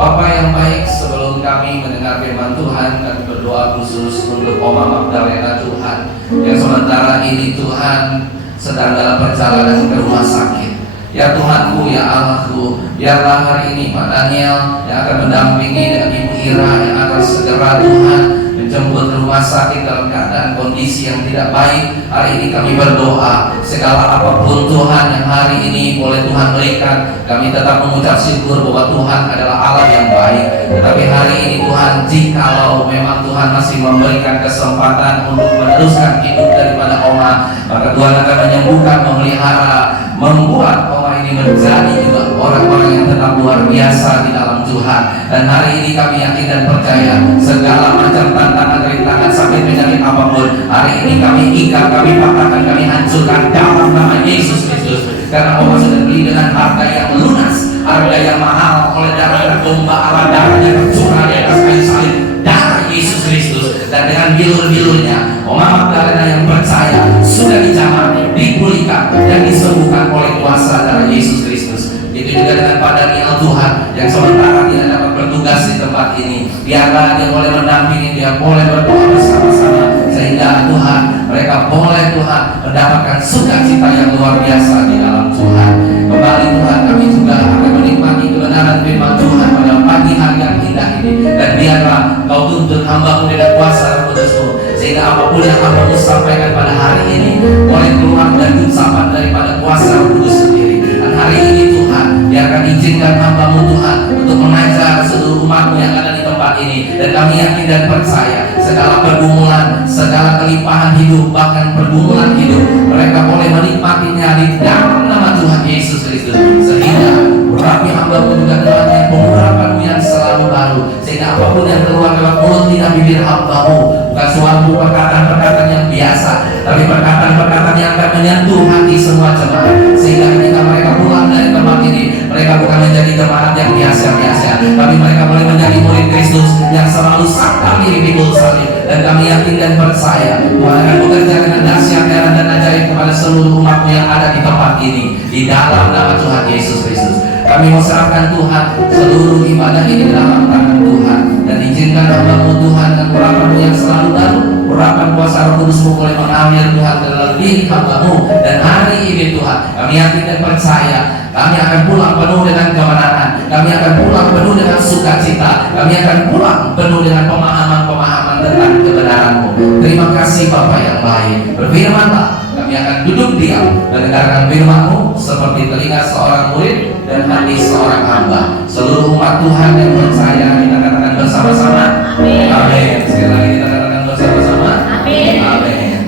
Bapa yang baik, sebelum kami mendengar firman Tuhan, kami berdoa khusus untuk Oma Magdalena Tuhan, yang sementara ini Tuhan sedang dalam perjalanan ke rumah sakit. Ya Tuhanku, ya Allahku, biarlah hari ini Pak Daniel yang akan mendampingi dengan Ibu Ira yang akan segera Tuhan menjemput ke rumah sakit dalam keadaan kondisi yang tidak baik. Hari ini kami berdoa, segala apapun Tuhan yang hari ini boleh Tuhan berikan, kami tetap mengucap syukur bahwa Tuhan adalah Allah yang baik. Tetapi hari ini Tuhan, jikalau memang Tuhan masih memberikan kesempatan untuk meneruskan hidup daripada Oma, maka Tuhan akan menyembuhkan, memelihara, membuat Oma ini menjadi juga orang-orang yang tetap luar biasa di dalam Tuhan. Dan hari ini kami yakin dan percaya, segala macam tantangan, rintangan, sakit, penyakit apapun, hari ini kami ikat, kami patahkan, kami hancurkan dalam nama Yesus Kristus. Karena Oma sudah beli dengan harga yang lunas, harga yang mahal, oleh darah domba Allah, darahnya tercurah di atas kayu salib, darah Yesus Kristus. Dan dengan bilur-bilurnya Oma Magdalena yang percaya sudah dijamah, dipulihkan dan disembuhkan oleh kuasa darah Yesus Kristus. Itu juga dengan Pak Daniel Tuhan yang sementara tidak dapat bertugas di tempat ini, biarlah dia boleh mendampingi, dia boleh berdoa bersama-sama, sehingga Tuhan, mereka boleh Tuhan mendapatkan sukacita yang luar biasa di dalam Tuhan. Kembali Tuhan, kami juga akan menikmati kebenaran firman Tuhan pada pagi hari yang indah ini. Dan biarlah Kau tuntun hamba-Mu dengan kuasa Roh Kudus-Mu, sehingga apapun yang hamba-Mu sampaikan pada hari ini boleh keluar dan ucapan daripada kuasa Roh Kudus sendiri. Dan hari ini Tuhan, biarkan izinkan hamba-Mu Tuhan untuk mengajar seluruh umat-Mu yang ada di tempat ini. Dan kami yakin dan percaya, segala pergumulan, segala kelimpahan hidup, bahkan pergumulan hidup, mereka boleh menikmatinya di dalam nama Tuhan Yesus Kristus. Sehingga urapi hamba-Mu juga Tuhan yang pengurapan-Mu yang selalu baru, sehingga apapun yang keluar lewat mulut lidah bibir hamba-Mu bukan suatu perkataan-perkataan yang biasa, tapi perkataan-perkataan yang akan menyentuh hati semua jemaat. Sehingga ketika mereka pulang dari tempat ini, mereka bukan menjadi jemaat yang biasa-biasa, tapi mereka boleh menjadi murid Kristus yang selalu sampai di pikul salib. Dan kami yakin dan percaya Tuhan akan bekerja dengan dahsyat, heran dan ajaib kepada seluruh umat-Mu yang ada di tempat ini, di dalam nama Tuhan Yesus Kristus. Kami mau serahkan Tuhan seluruh ibadah ini dalam tangan Tuhan, dan izinkan hamba-Mu Tuhan dan urapan-Mu yang selalu baru, urapan kuasa Roh Kudus-Mu boleh mengalir Tuhan ke dalam diri hamba-Mu. Dan hari ini Tuhan, kami yakin dan percaya kami akan pulang penuh dengan kemenangan, kami akan pulang penuh dengan sukacita, kami akan pulang penuh dengan pemahaman-pemahaman tentang kebenaran-Mu. Terima kasih Bapa yang baik. Berfirmanlah, kami akan duduk diam mendengarkan firman-Mu seperti telinga seorang murid dan hati seorang hamba. Seluruh umat Tuhan yang percaya, kita katakan bersama-sama amin. Amin. Sekali lagi kita katakan bersama-sama amin. Amin.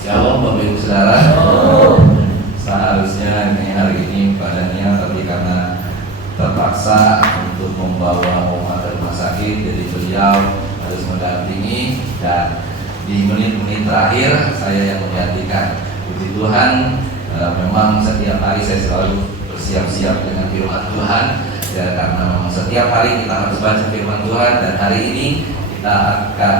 Shalom Bapak Ibu Saudara. Seharusnya hari ini badannya, tapi karena terpaksa untuk membawa Oma ke rumah sakit, jadi beliau harus mendampingi, dan di menit-menit terakhir saya yang menggantikan. Puji Tuhan, memang setiap hari saya selalu bersiap-siap dengan firman Tuhan, ya, karena memang setiap hari kita harus baca firman Tuhan. Dan hari ini kita akan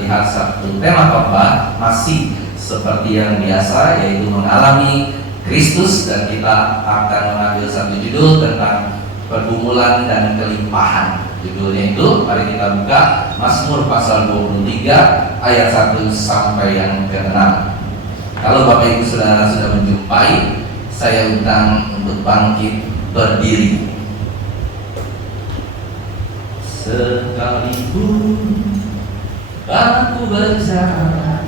lihat satu tema khotbah masih seperti yang biasa, yaitu mengalami Kristus. Dan kita akan mengambil satu judul tentang pergumulan dan kelimpahan. Judulnya itu, mari kita buka Mazmur pasal 23 ayat 1 sampai yang ke-6. Kalau Bapak Ibu Saudara sudah menjumpai, saya undang untuk bangkit berdiri. Sekalipun aku berjalan,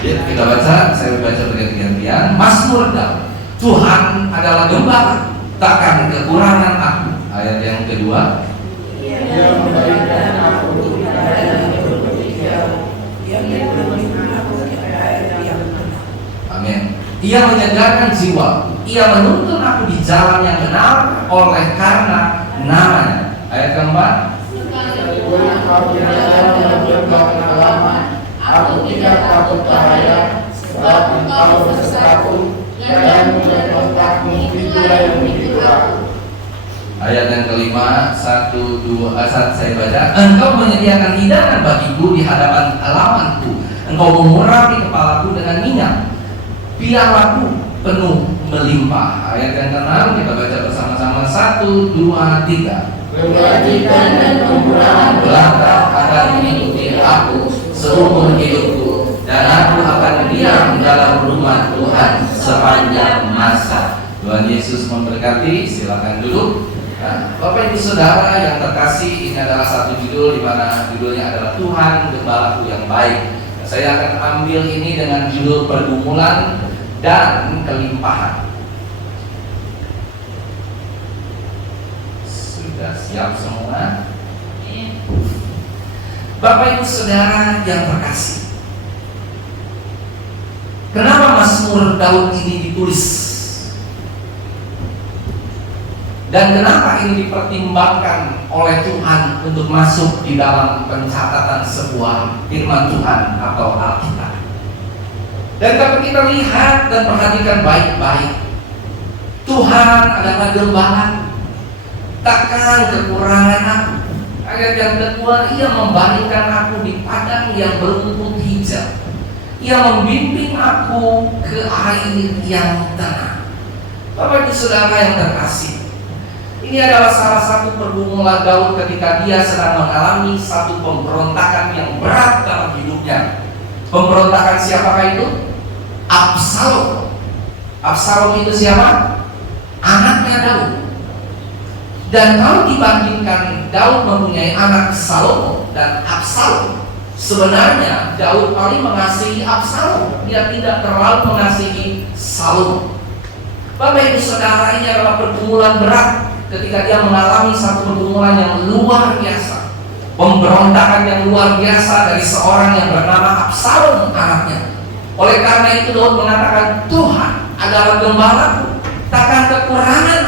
ya, kita baca, saya baca berganti-gantian. Mazmur Daud, Tuhan adalah gembala, takkan kekurangan aku. Ayat yang kedua, Ia memberikan aku jalan yang berhijau, Ia memberikan aku air yang tenang. Amin. Ia menyegarkan jiwa, Ia menuntun aku di jalan yang benar oleh karena namanya. Ayat keempat, sekalipun aku berjalan dalam pengalaman, aku tidak takut bahaya, sebab Engkau besertaku, dan menyertaku itulah yang menghibur aku. Ayat yang kelima, 1, 2, 1 saya baca. Engkau menyediakan hidangan bagiku di hadapan lawanku, Engkau mengurapi kepalaku dengan minyak, pialaku penuh melimpah. Ayat yang ke-6 kita baca bersama-sama. 1, 2, 3. Kebajikan dan kemurahan Belakang akan mengikuti aku seumur hidupku, dan aku akan diam dalam rumah Tuhan sepanjang masa. Tuhan Yesus memberkati. Silakan duduk. Nah, Bapak Ibu Saudara yang terkasih, ini adalah satu judul di mana judulnya adalah Tuhan Gembalaku yang baik. Saya akan ambil ini dengan judul pergumulan dan kelimpahan. Sudah siap semua? Bapak Ibu Saudara yang terkasih, kenapa Mazmur Daud ini ditulis? Dan kenapa ini dipertimbangkan oleh Tuhan untuk masuk di dalam pencatatan sebuah firman Tuhan atau Alkitab? Dan kalau kita lihat dan perhatikan baik-baik, Tuhan adalah gembala, takkan kekurangan aku. Ayat yang kedua, Ia membaringkan aku di padang yang berumput hijau. Ia membimbing aku ke air yang tenang. Bapak Ibu Saudara yang terkasih, ini adalah salah satu pergumulan Daud ketika dia sedang mengalami satu pemberontakan yang berat dalam hidupnya. Pemberontakan siapakah itu? Absalom. Absalom itu siapa? Anaknya Daud. Dan kalau dibandingkan Daud mempunyai anak Salomo dan Absalom, sebenarnya Daud paling mengasihi Absalom. Dia tidak terlalu mengasihi Salomo. Bapak Ibu Saudara, ini adalah pergumulan berat ketika dia mengalami satu pergumulan yang luar biasa, pemberontakan yang luar biasa dari seorang yang bernama Absalom anaknya. Oleh karena itu Daud mengatakan, Tuhan adalah gembalaku, takkan kekurangan.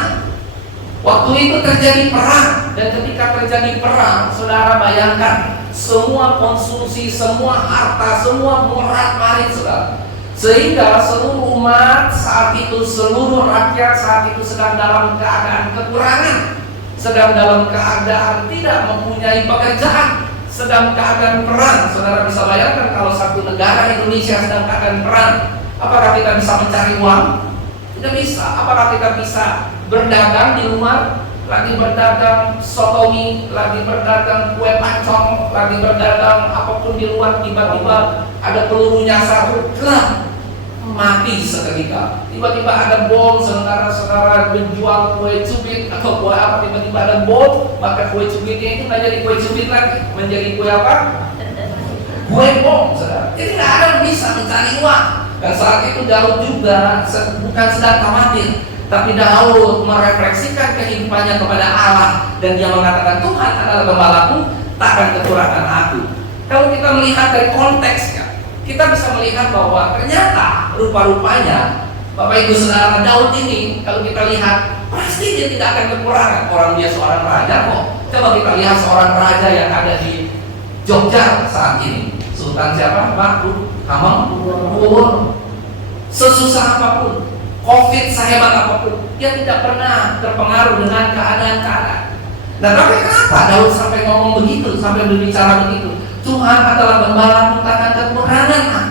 Waktu itu terjadi perang, dan ketika terjadi perang, saudara bayangkan semua konsumsi, semua harta, semua morat-marit saudara, sehingga seluruh umat saat itu, seluruh rakyat saat itu sedang dalam keadaan kekurangan, sedang dalam keadaan tidak mempunyai pekerjaan, sedang keadaan perang. Saudara bisa bayangkan kalau satu negara Indonesia sedang keadaan perang, apakah kita bisa mencari uang? Tidak bisa. Apakah kita bisa berdagang di luar? Lagi berdagang sotomi, lagi berdagang kue pancong, lagi berdagang apapun di luar, tiba-tiba ada peluru nyasar, mati seketika. Tiba-tiba ada bom, sementara saudara menjual kue cubit atau kue apa, tiba-tiba ada bom, maka kue cubitnya itu nggak jadi kue cubit lagi, menjadi kue apa? Kue bom, saudara. Jadi nggak ada yang bisa mencari uang. Dan saat itu Daud juga bukan sedang khawatir, tapi Daud merefleksikan kehidupannya kepada Allah, dan dia mengatakan, Tuhan adalah gembalaku, takkan kekurangan aku. Kalau kita melihat dari konteksnya, kita bisa melihat bahwa ternyata rupa-rupanya Bapak Ibu Saudara, Daud ini kalau kita lihat pasti dia tidak akan kekurangan. Orang dia seorang raja kok. Coba kita lihat seorang raja yang ada di Jogja saat ini. Sultan siapa? Hamengkubuwono. Sesusah apapun, COVID sehebat apapun, dia tidak pernah terpengaruh dengan keadaan-keadaan. Nah, tapi kenapa Daud sampai ngomong begitu, sampai berbicara begitu? Tuhan adalah gembalaku, takkan kekurangan.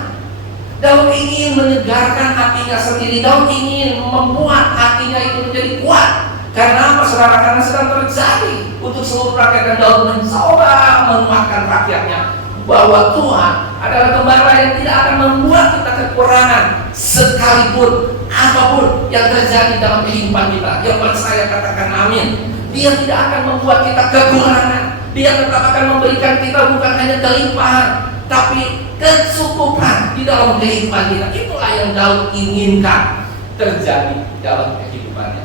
Daud ingin menyegarkan hatinya sendiri. Daud ingin membuat hatinya itu menjadi kuat. Karena apa, saudara? Karena sedang terjadi untuk seluruh rakyat, dan Daud mencoba menguatkan rakyatnya bahwa Tuhan adalah gembala yang tidak akan membuat kita kekurangan, sekalipun apapun yang terjadi dalam kehidupan kita. Yang percaya katakan amin. Dia tidak akan membuat kita kekurangan. Dia tetap akan memberikan kita bukan hanya kelimpahan, tapi kecukupan di dalam kehidupan kita. Itulah yang Daud inginkan terjadi dalam kehidupannya.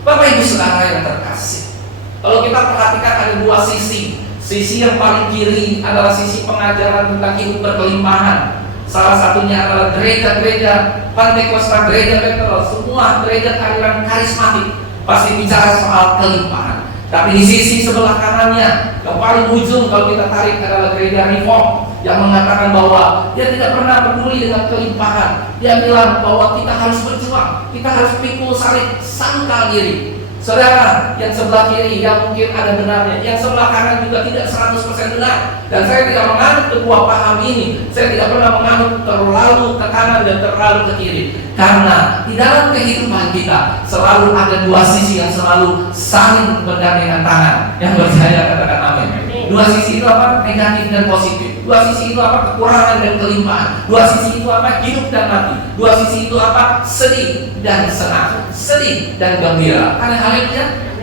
Bapak Ibu Saudara yang terkasih, kalau kita perhatikan ada dua sisi. Sisi yang paling kiri adalah sisi pengajaran tentang hidup berkelimpahan. Salah satunya adalah gereja-gereja Pantekosta, gereja Betel, semua gereja aliran karismatik pasti bicara soal kelimpahan. Tapi di sisi sebelah kanannya, yang paling ujung kalau kita tarik adalah gereja Reform, yang mengatakan bahwa dia tidak pernah peduli dengan kelimpahan. Dia bilang bahwa kita harus berjuang, kita harus pikul salib, sangkal diri. Saudara, yang sebelah kiri yang mungkin ada benarnya, yang sebelah kanan juga tidak 100% benar. Dan saya tidak menganut kedua paham ini. Saya tidak pernah menganut terlalu ke kanan dan terlalu ke kiri. Karena di dalam kehidupan kita selalu ada dua sisi yang selalu saling bergandengan tangan. Yang percaya katakan amin. Dua sisi itu apa? Negatif dan positif. Dua sisi itu apa? Kekurangan dan kelimpahan. Dua sisi itu apa? Hidup dan mati. Dua sisi itu apa? Sedih dan senang, sedih dan gembira. Hal-hal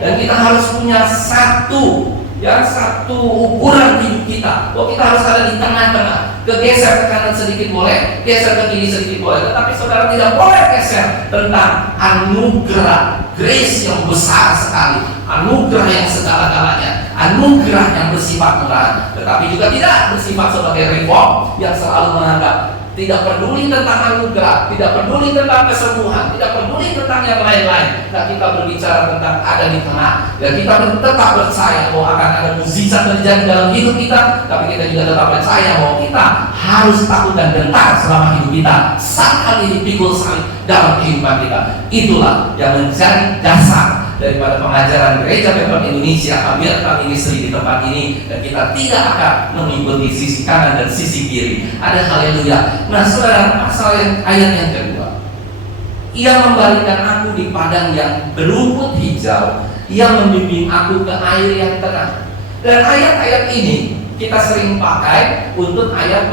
dan kita harus punya satu ukuran hidup kita. Bahwa kita harus ada di tengah-tengah. Geser ke kanan sedikit boleh, geser ke kiri sedikit boleh. Tetapi saudara tidak boleh geser tentang anugerah, grace yang besar sekali, anugerah yang segala-galanya, anugerah yang bersifat murah, tetapi juga tidak bersifat sebagai reform yang selalu menganggap tidak peduli tentang anugerah, tidak peduli tentang kesembuhan, tidak peduli tentang yang lain-lain. Nah, kita berbicara tentang ada di tengah, dan kita tetap percaya bahwa akan ada mukjizat terjadi dalam hidup kita. Tapi kita juga tetap percaya bahwa kita harus takut dan gentar selama hidup kita, sampai dipikul salib dalam kehidupan kita. Itulah yang menjadi dasar daripada pengajaran Gereja Bethlehem Indonesia. Ambilkan ministry di tempat ini, dan kita tidak akan mengikuti sisi kanan dan sisi kiri. Ada haleluya. Nah, saudara, pasal ayat yang kedua, Ia membalikkan aku di padang yang berumput hijau, Ia membimbing aku ke air yang tenang. Dan ayat-ayat ini kita sering pakai untuk ayat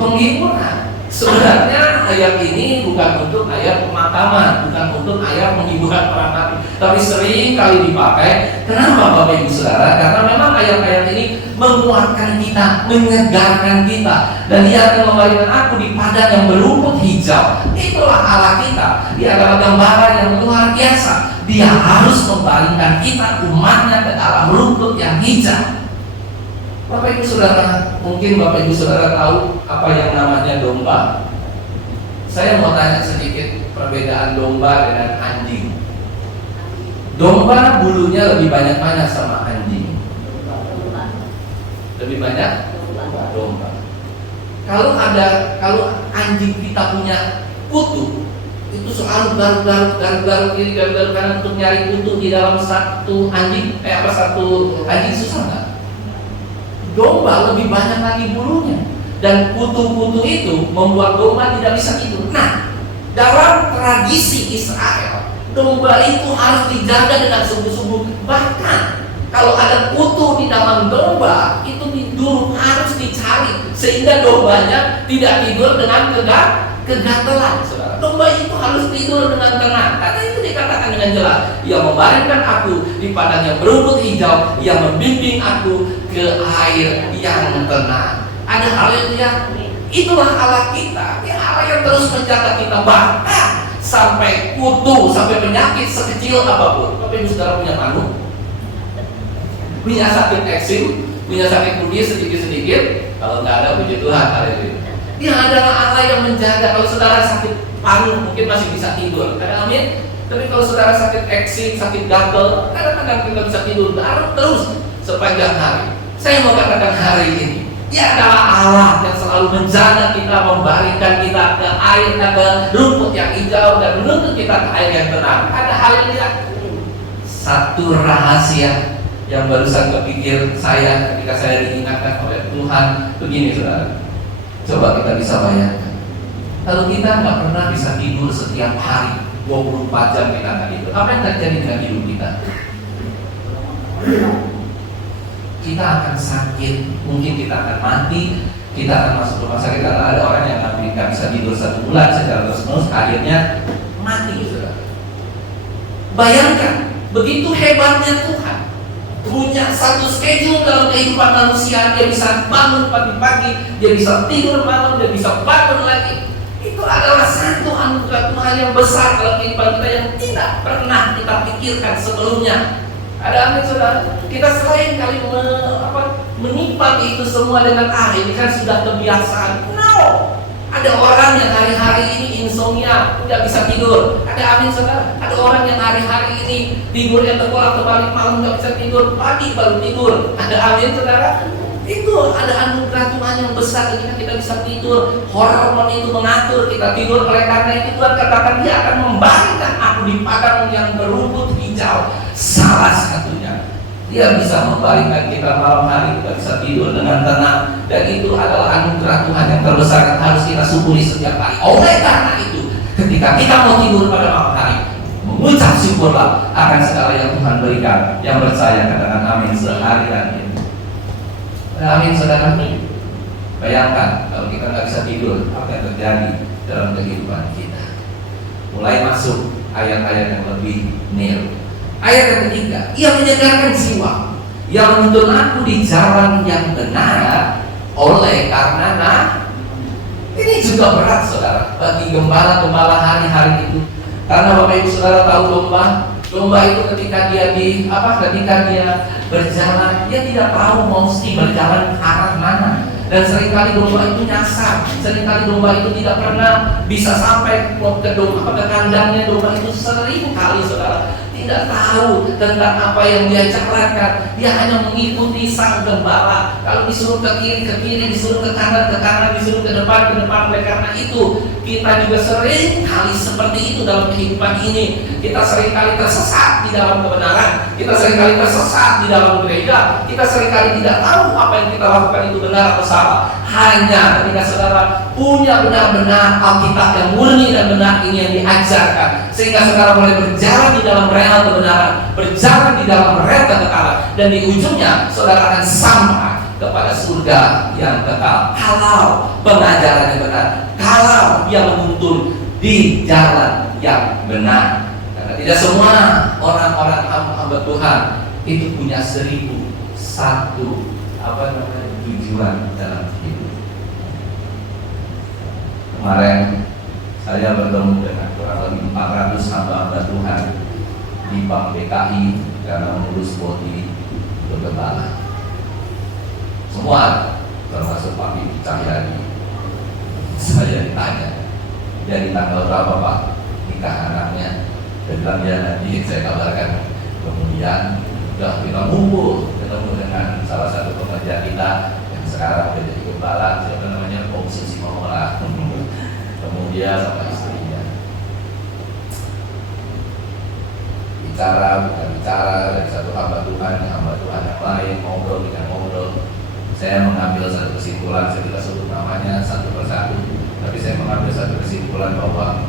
penghiburan. Sebenarnya ayat ini bukan untuk ayat pemakaman, bukan untuk ayat penghiburan orang mati, tapi sering kali dipakai. Kenapa Bapak Ibu Saudara? Karena memang ayat-ayat ini menguatkan kita, menyegarkan kita. Dan Ia akan membalikkan aku di padang yang berumput hijau. Itulah Allah kita. Dia adalah gambaran yang luar biasa. Dia harus membalikkan kita, umatnya, ke dalam rumput yang hijau. Bapak Ibu Saudara, mungkin Bapak Ibu Saudara tahu apa yang namanya domba. Saya mau tanya sedikit perbedaan domba dengan anjing. Domba bulunya lebih banyak mana sama anjing? Lebih banyak domba. Kalau anjing kita punya kutu, itu selalu garuk kiri, garuk kanan untuk nyari kutu di dalam satu anjing. Satu anjing susah nggak? Domba lebih banyak lagi bulunya, dan kutu-kutu itu membuat domba tidak bisa tidur. Nah, dalam tradisi Israel, domba itu harus dijaga dengan sungguh-sungguh. Bahkan kalau ada kutu di dalam domba, itu tidur harus dicari sehingga dombanya tidak tidur dengan kegatelan. Domba itu harus tidur dengan tenang, karena itu dikatakan dengan jelas, Ia membaringkan aku di padang yang berumput hijau, Ia membimbing aku ke air yang tenang. Ada haleluya. Itulah Allah kita. Dia Allah yang terus menjaga kita, bahkan sampai kutu, sampai penyakit sekecil apapun. Bapak Ibu Saudara punya manu, punya sakit eksim, punya sakit kubis sedikit-sedikit. Kalau nggak ada, puji Tuhan, haleluya. Dia adalah Allah yang menjaga. Kalau saudara sakit paru, mungkin masih bisa tidur, amin. Tapi kalau saudara sakit eksim, sakit gatal, kadang-kadang kita bisa tidur terus sepanjang hari. Saya mau katakan hari ini, Dia adalah Allah yang selalu menjaga kita, membaringkan kita ke air, ke rumput yang hijau, dan menuntut kita ke air yang tenang. Ada hal yang satu rahasia yang barusan kepikir saya ketika saya diingatkan oleh Tuhan. Begini saudara, coba kita bisa bayangkan, kalau kita nggak pernah bisa tidur setiap hari 24 jam kita nggak tidur, apa yang terjadi dengan hidup kita? Kita akan sakit, mungkin kita akan mati, kita akan masuk rumah sakit. Karena ada orang yang nggak bisa tidur 1 bulan secara terus-menerus, akhirnya mati. Saudara, bayangkan begitu hebatnya Tuhan, punya satu schedule dalam kehidupan manusia. Dia bisa bangun pagi-pagi, dia bisa tidur malam, dia bisa bangun lagi. Itu adalah satu anugerah Tuhan yang besar dalam kehidupan kita yang tidak pernah kita pikirkan sebelumnya. Ada amin saudara. Kita selain kali menikmati itu semua dengan ini kan sudah kebiasaan. No, ada orang yang hari-hari ini insomnia, tidak bisa tidur. Ada amin saudara. Ada orang yang hari-hari ini tidurnya terbolak-balik, malam nggak bisa tidur, pagi baru tidur. Ada amin saudara. Itu ada anugerah Tuhan yang besar ketika kita bisa tidur. Hormon itu mengatur kita tidur. Oleh karena itu Tuhan katakan Dia akan membaringkan aku di padang yang berumput hijau. hijau. Salah satunya, dia bisa membalikkan kita malam hari, kita bisa tidur dengan tenang, dan itu adalah anugerah Tuhan yang terbesar yang harus kita syukuri setiap hari. Oleh karena itu, ketika kita mau tidur pada malam hari, mengucap syukurlah akan segala yang Tuhan berikan. Yang percaya katakan amin seharian ini. Amin saudara. Bayangkan kalau kita nggak bisa tidur, apa yang terjadi dalam kehidupan kita. Mulai masuk ayat-ayat yang lebih nil. Ayat yang ketiga, ia menyegarkan jiwa, ia menuntun aku di jalan yang benar. Oleh karena ini juga berat saudara bagi gembala-gembala hari-hari itu. Karena Bapak Ibu Saudara tahu domba itu ketika dia berjalan, dia tidak tahu mesti berjalan ke arah mana. Dan seringkali domba itu nyasar, seringkali domba itu tidak pernah bisa sampai ke kandangnya. Domba itu seringkali saudara tidak tahu tentang apa yang dia jalankan. Dia hanya mengikuti sang gembala. Kalau disuruh ke kiri, disuruh ke kanan, disuruh ke depan. Oleh karena itu kita juga sering kali seperti itu dalam kehidupan ini. Kita sering kali tersesat di dalam kebenaran. Kita sering kali tersesat di dalam gereja. Kita sering kali tidak tahu apa yang kita lakukan itu benar atau salah. Hanya ketika saudara punya benar-benar Alkitab yang murni dan benar ini yang diajarkan, sehingga saudara boleh berjalan di dalam rel kebenaran, berjalan di dalam rel kekekalan, dan di ujungnya saudara akan sampai kepada surga yang kekal. Kalau pengajaran yang benar, kalau dia menuntun di jalan yang benar. Karena tidak semua orang-orang hamba Tuhan itu punya 1001 tujuan dalam hidup. Kemarin saya bertemu dengan kurang lebih 400 hamba Tuhan di Bank BKI karena mengurus bodi bergembala. Semua termasuk Pak Bibi Cahyadi. Saya ditanya, jadi tanggal berapa Pak nikah anaknya? Dia bilang ya nanti saya kabarkan. Kemudian sudah kita ngumpul, ketemu dengan salah satu pekerja kita yang sekarang sudah jadi gembala, siapa namanya, Om Susi Mamola. Kemudian sama istrinya bicara dari satu hamba Tuhan yang lain, ngobrol. Saya mengambil satu kesimpulan, saya tidak sebut namanya satu persatu, tapi saya mengambil satu kesimpulan bahwa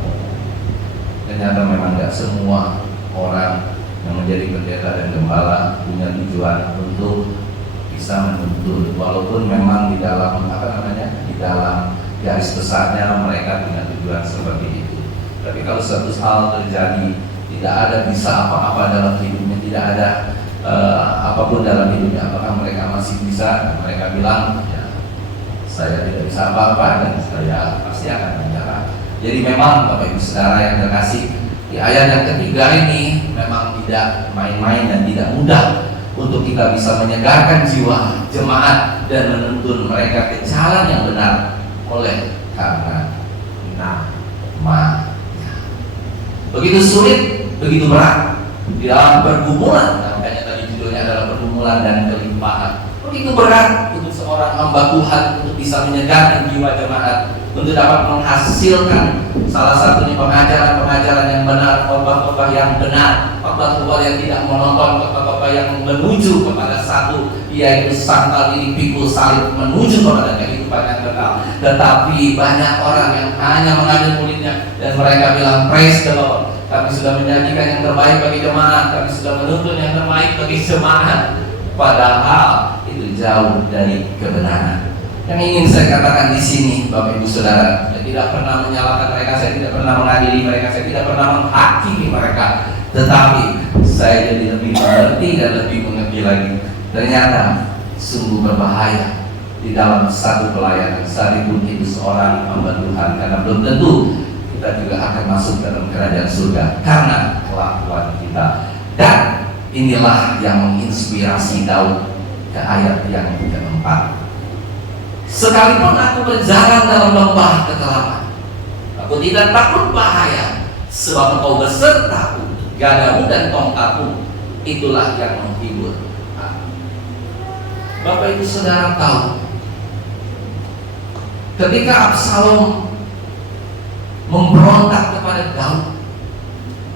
ternyata memang tidak semua orang yang menjadi pendeta dan gembala punya tujuan untuk bisa menuntun, walaupun memang di dalam di dalam garis besarnya mereka punya tujuan seperti itu. Tapi kalau suatu hal terjadi, tidak ada bisa apa-apa dalam hidupnya, tidak ada apapun dalam hidupnya, apakah mereka masih bisa? Dan mereka bilang, ya saya tidak bisa apa-apa dan saya pasti akan menyerah. Jadi memang Bapak Ibu Saudara yang terkasih, di ayat yang ketiga ini memang tidak main-main dan tidak mudah untuk kita bisa menyegarkan jiwa jemaat dan menuntun mereka ke jalan yang benar. Oleh karena namanya begitu sulit, begitu berat di dalam pergumulan. Makanya tadi judulnya adalah pergumulan dan kelimpahan. Begitu berat untuk seorang hamba Tuhan untuk bisa menyegarkan jiwa jemaat, untuk dapat menghasilkan salah satunya pengajaran-pengajaran yang benar, khotbah-khotbah yang benar, khotbah-khotbah yang tidak monoton, khotbah-khotbah yang menuju kepada satu, yaitu sang tali pikul salib, menuju kepada kehidupan yang kekal. Tetapi banyak orang yang hanya mengambil muridnya dan mereka bilang, praise the Lord, kami sudah menjanjikan yang terbaik bagi jemaat, kami sudah menuntun yang terbaik bagi jemaat. Padahal itu jauh dari kebenaran. Yang ingin saya katakan di sini, Bapak Ibu Saudara, saya tidak pernah menyalahkan mereka, saya tidak pernah mengadili mereka, saya tidak pernah menghakimi mereka, tetapi saya jadi lebih mengerti dan lebih mengerti lagi. Ternyata sungguh berbahaya di dalam satu pelayanan, sekalipun itu seorang hamba Tuhan, karena belum tentu kita juga akan masuk dalam kerajaan surga karena kelakuan kita. Dan inilah yang menginspirasi Daud ke ayat yang keempat. Sekalipun aku berjalan dalam lembah kegelapan, aku tidak takut bahaya, sebab Engkau besertaku, gadamu dan tongkatmu, itulah yang menghibur aku. Bapak Ibu Saudara tahu, ketika Absalom memberontak kepada Daud,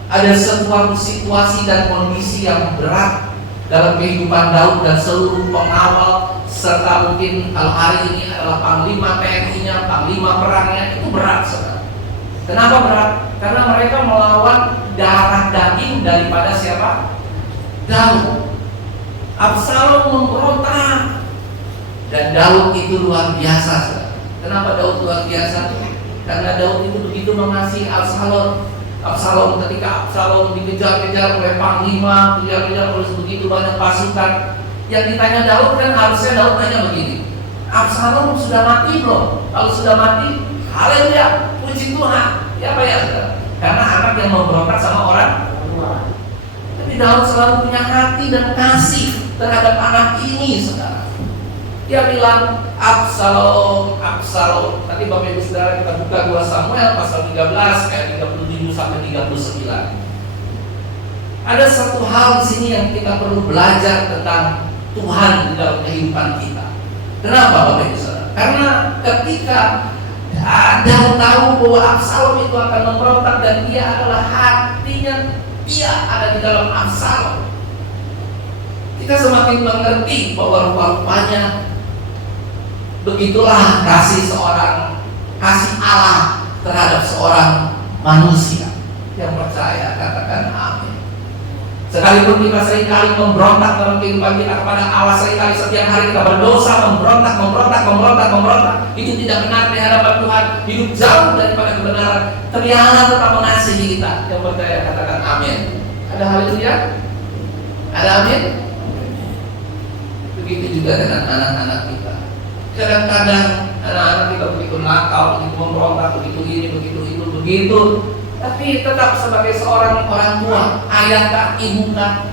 ada suatu situasi dan kondisi yang berat dalam kehidupan Daud dan seluruh pengawal, serta mungkin kalau hari ini adalah panglima TNI-nya, panglima perangnya, itu berat, saudara. Kenapa berat? Karena mereka melawan darah daging daripada siapa? Daud. Absalom memberontak, dan Daud itu luar biasa, saudara. Kenapa Daud luar biasa? Karena Daud itu begitu mengasihi Absalom. Ketika Absalom dikejar-kejar oleh panglima, kejar-kejar oleh begitu banyak pasukan, yang ditanya Daud kan harusnya Daud tanya begini, Absalom sudah mati belum? Kalau sudah mati, haleluya, puji Tuhan. Ya apa ya, saudara? Karena anak yang memberontak sama orang tua. Tapi Daud selalu punya hati dan kasih terhadap anak ini, saudara. Dia bilang, Absalom, Absalom. Nanti Bapak Ibu Saudara kita buka 2 Samuel pasal 13 ayat 37 sampai 39. Ada satu hal di sini yang kita perlu belajar tentang Tuhan di dalam kehidupan kita. Kenapa Bapak Ibu Saudara? Karena ketika Daud tahu bahwa Absalom itu akan memberontak dan dia adalah hatinya, dia ada di dalam Absalom, kita semakin mengerti bahwa rupa-rupanya begitulah kasih Allah terhadap seorang manusia yang percaya. Katakan amin. Sekalipun kita seringkali memberontak dalam kehidupan kita kepada Allah, seringkali setiap hari kita berdosa, memberontak, itu tidak benar di hadapan Tuhan, hidup jauh daripada kebenaran, tapi Allah tetap mengasihi kita. Yang percaya katakan amin. Ada haleluya? Ada amin? Begitu juga dengan anak-anak kita. Kadang-kadang anak-anak kita begitu nakal, begitu memberontak, begitu ini, begitu itu, begitu. Tapi tetap sebagai seorang orang tua, ayah kah, ibu kah,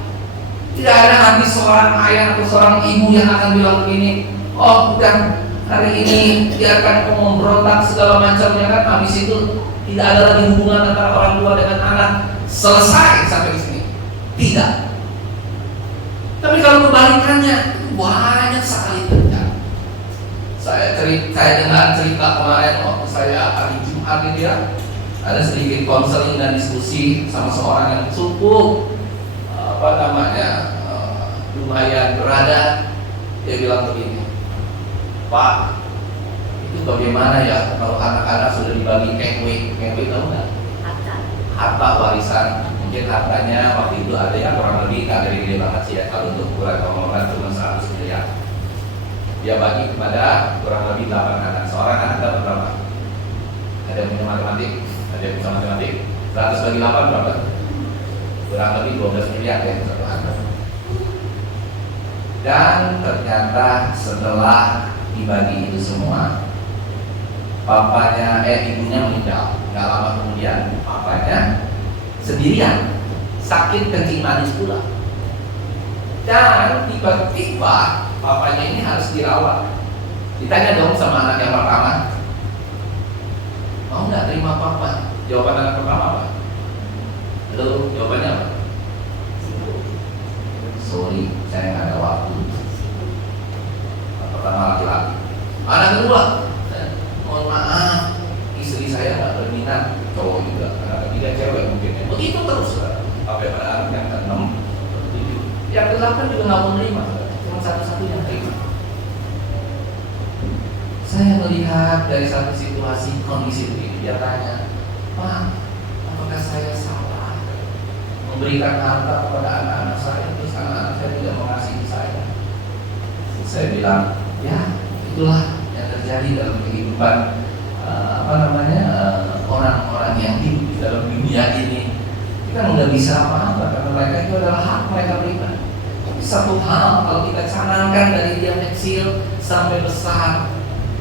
tidak ada nanti seorang ayah atau seorang ibu yang akan bilang begini, oh bukan, hari ini biarkan kamu memberontak segala macamnya kan, habis itu tidak ada lagi hubungan antara orang tua dengan anak, selesai sampai di sini. Tidak. Tapi kalau kebalikannya, banyak sekali terjadi. Saya dengar cerita kemarin waktu saya hari Jumat itu ya, ada sedikit konseling dan diskusi sama seorang yang cukup lumayan berada. Dia bilang begini, Pak, itu bagaimana ya kalau anak-anak sudah dibagi kengwe tahu nggak? Harta warisan. Mungkin hartanya waktu itu ada yang kurang lebih kagak gede banget sih ya, kalau untuk ukuran ngomong cuma 100 miliar. Dia bagi kepada kurang lebih 8 anak. Seorang anak dapat berapa? Ada yang punya matematik? Ada yang bisa matematik? 100 bagi 8 berapa? Kurang lebih 12 miliar ya satu anak. Dan ternyata setelah dibagi itu semua, ibunya meninggal. Gak lama kemudian papanya sendirian, sakit kencing manis pula. Dan tiba-tiba papanya ini harus dirawat. Ditanya dong sama anak yang pertama, mau nggak terima papa? Jawaban anak pertama apa? Halo, jawabannya apa? Sorry, saya nggak ada waktu. Pertama laki-laki. Anak kedua, mohon maaf, istri saya nggak berminat. Cowok juga, anak ketiga cewek mungkin. Begitu terus, sampai pada anak yang ke-6, yang ke-8 juga nggak mau nerima. Cuma satu-satu yang terima. Saya melihat dari satu situasi kondisi begini, dia tanya, Pak, apakah saya salah memberikan harta kepada anak-anak saya, terus anak-anak saya tidak mengasihi saya? Saya bilang, ya itulah yang terjadi dalam kehidupan orang-orang yang hidup di dalam dunia ini. Kita nggak bisa apa-apa karena mereka itu adalah hak mereka pribadi. Tapi satu hal, kalau kita canangkan dari dia kecil sampai besar,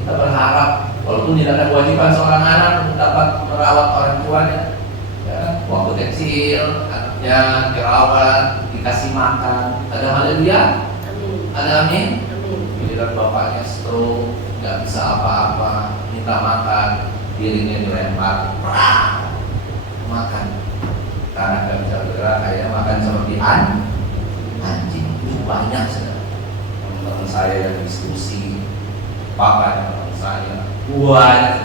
kita berharap walaupun tidak ada kewajiban seorang anak untuk dapat merawat orang tuanya, ya, waktu kecil anaknya dirawat, dikasih makan. Ada haleluya? Ada amin? Giliran bapaknya stroke, nggak bisa apa-apa, minta makan, piringnya dilempar, makan. Karena nggak bisa bergerak, kayak makan seperti anjing. Itu banyak teman-teman saya yang diskusi, papa dan teman saya, banyak.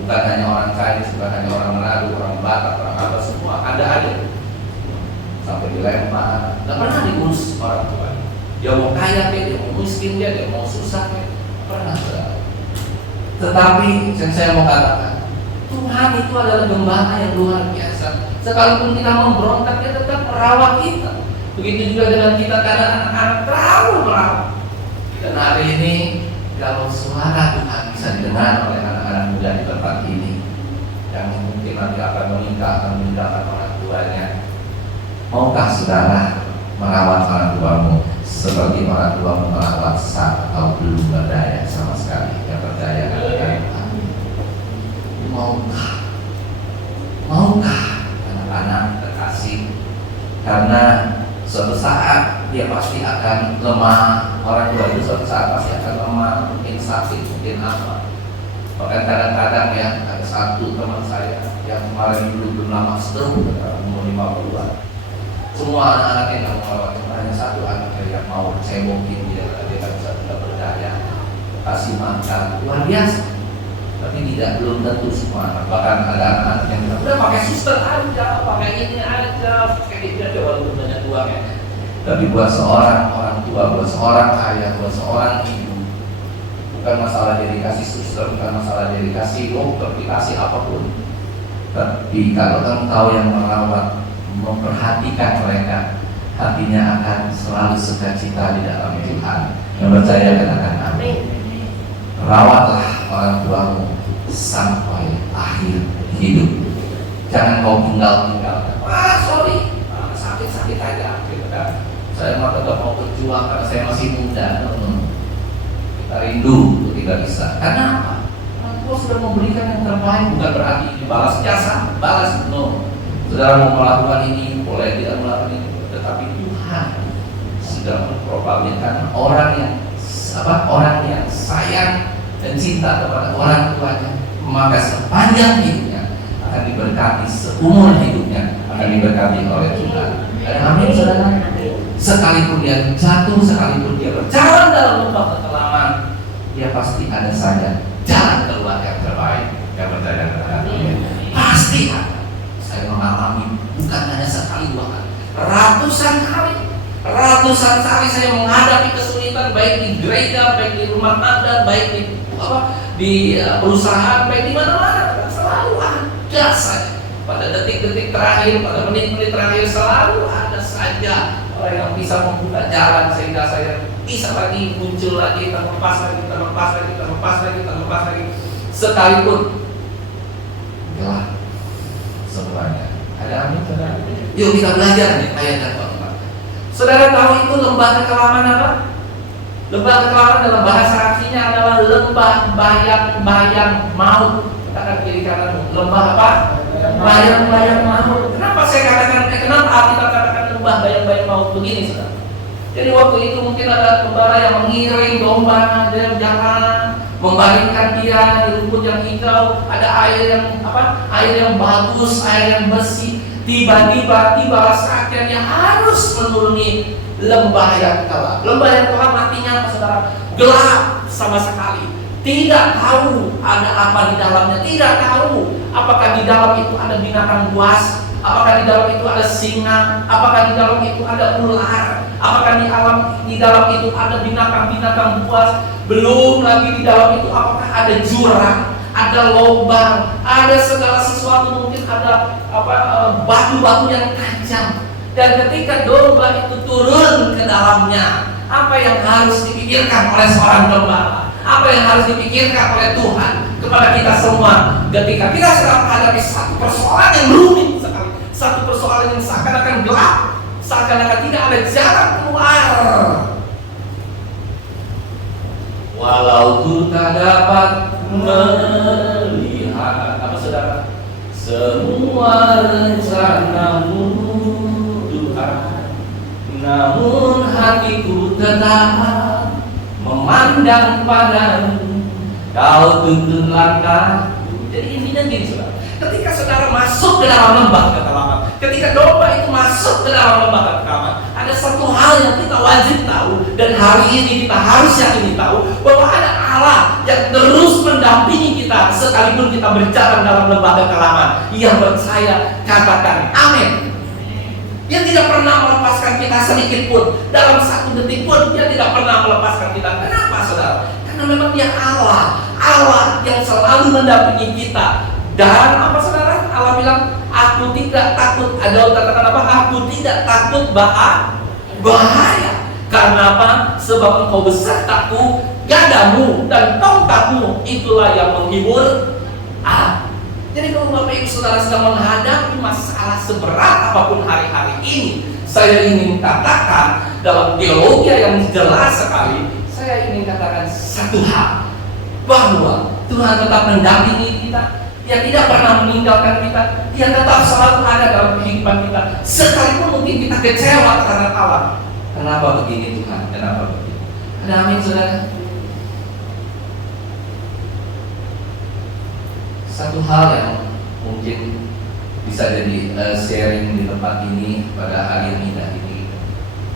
Bukan hanya orang Chinese, bukan hanya orang Manado, orang Batak, orang apa, semua ada. sampai dilempar, nggak pernah diurus orang tua. Dia mau kaya dia mau miskin dia mau susah pernah saudara. Tetapi yang saya mau katakan, Tuhan itu adalah gembala yang luar biasa. Sekalipun kita memberontak, dia tetap merawat kita. Begitu juga dengan kita karena anak-anak terlalu merawat. Dan hari ini kalau suara Tuhan bisa didengar oleh anak-anak muda di tempat ini, yang mungkin nanti akan menikah, akan meninggalkan orang tuanya, maukah saudara merawat orang tuamu seperti orang tuamu merawat sak atau belum berdaya sama sekali? Yang percaya katakan amin. Maukah anak-anak terkasih? Karena suatu saat dia pasti akan lemah. Orang tua itu suatu saat pasti akan lemah, mungkin sakit, mungkin apa. Bahkan kadang-kadang ya, ada satu teman saya yang kemarin dulu belum lama stroke, umur 50-an. Semua anak-anaknya yang merawat, hanya satu anaknya yang mau cemokin dia kan tidak berdaya, kasih makan luar biasa. Tapi belum tentu semua anak. Bahkan ada anak-anak yang bilang, udah pakai suster aja, pakai ini aja, pakai ini aja, walaupun banyak uang ya. Tapi buat seorang orang tua, buat seorang ayah, buat seorang ibu, bukan masalah dia dikasih suster, bukan masalah dia dikasih dokter, dikasih apapun. Tapi kalau engkau yang merawat, memperhatikan mereka, hatinya akan selalu sukacita di dalam Tuhan. Yang percaya katakan amin. Rawatlah orang tuamu sampai akhir hidup. Jangan kau tinggal-tinggalkan. Sorry, sakit-sakit aja. Saya mau tetap mau berjuang karena saya masih muda. Kita rindu tidak bisa. Karena apa? Engkau sudah memberikan yang terbaik, bukan berarti dibalas jasa, balas no. Saudara mau melakukan ini, boleh tidak melakukan ini, tetapi Tuhan sudah memproklamirkan orang yang sayang dan cinta kepada orang tuanya, maka sepanjang hidupnya akan diberkati, seumur hidupnya akan diberkati oleh Tuhan. Dan amin saudara. Sekalipun dia jatuh, sekalipun dia berjalan dalam lembah kekelaman, dia pasti ada saja jalan keluar yang terbaik. Yang percaya katakan amin. Pasti ada. Saya mengalami bukan hanya sekali dua kali, ratusan kali saya menghadapi kesulitan, baik di gereja, baik di rumah tangga, baik di perusahaan, baik di mana-mana, selalu ada saja. Pada detik-detik terakhir, pada menit-menit terakhir, selalu ada saja orang yang bisa membuka jalan sehingga saya bisa lagi muncul lagi, terlepas lagi, sekalipun gelap semuanya. Ada amin saudara? Yuk kita belajar nih ayat dan firman. Saudara tahu itu lembah kekelaman apa? Lembah kekelaman dalam bahasa artinya adalah lembah bayang-bayang maut. Katakan kiri kanan, lembah apa? Bayang-bayang maut. Kenapa saya katakan? Kenapa Alkitab katakan lembah bayang-bayang maut? Begini saudara. Jadi waktu itu mungkin ada gembala yang mengiring domba dia jalan, membaringkan dia di rumput yang hijau, ada air yang bagus, air yang bersih. Tiba-tiba saatnya dia harus menuruni lembah yang gelap. Lembah yang gelap artinya apa saudara? Gelap sama sekali. Tidak tahu ada apa di dalamnya, tidak tahu apakah di dalam itu ada binatang buas, apakah di dalam itu ada singa, apakah di dalam itu ada ular, apakah di dalam itu ada binatang-binatang buas, belum lagi di dalam itu apakah ada jurang, ada lubang, ada segala sesuatu, mungkin ada batu-batu yang tajam. Dan ketika domba itu turun ke dalamnya, apa yang harus dipikirkan oleh seorang gembala? Apa yang harus dipikirkan oleh Tuhan kepada kita semua ketika kita sedang menghadapi satu persoalan yang rumit sekali, satu persoalan yang seakan-akan gelap, seakan-akan tidak ada jalan keluar. Walau kita dapat melihat apa saudara? Semua rencanamu Tuhan, namun hatiku tetap memandang padamu, kau tuntun langkahku. Jadi intinya gini saudara, ketika saudara masuk ke dalam lembah kekelaman, ketika domba itu masuk ke dalam lembah kekelaman, ada satu hal yang kita wajib tahu, dan hari ini kita harus yakini tahu bahwa ada Allah yang terus mendampingi kita sekalipun kita berjalan dalam lembah kekelaman. Yang percaya katakan amin. Dia tidak pernah melepaskan kita sedikit pun. Dalam satu detik pun Dia tidak pernah melepaskan kita. Kenapa saudara? Karena memang Dia Allah. Allah yang selalu mendampingi kita. Dan apa saudara? Allah bilang, aku tidak takut. Ada katakan apa? Aku tidak takut bahaya. Karena apa? Sebab Engkau besertaku, gadamu dan tongkatmu itulah yang menghibur aku. Jadi kalau Bapak Ibu Saudara sedang menghadapi masalah seberat apapun hari-hari ini, saya ingin katakan dalam teologi yang jelas sekali, saya ingin katakan satu hal, bahwa Tuhan tetap mendampingi kita. Dia tidak pernah meninggalkan kita. Dia tetap selalu ada dalam kehidupan kita. Sekalipun mungkin kita kecewa terhadap Allah. Kenapa begini Tuhan? Kenapa begini? Ada amin saudara? Satu hal yang mungkin bisa jadi sharing di tempat ini pada hari yang indah ini.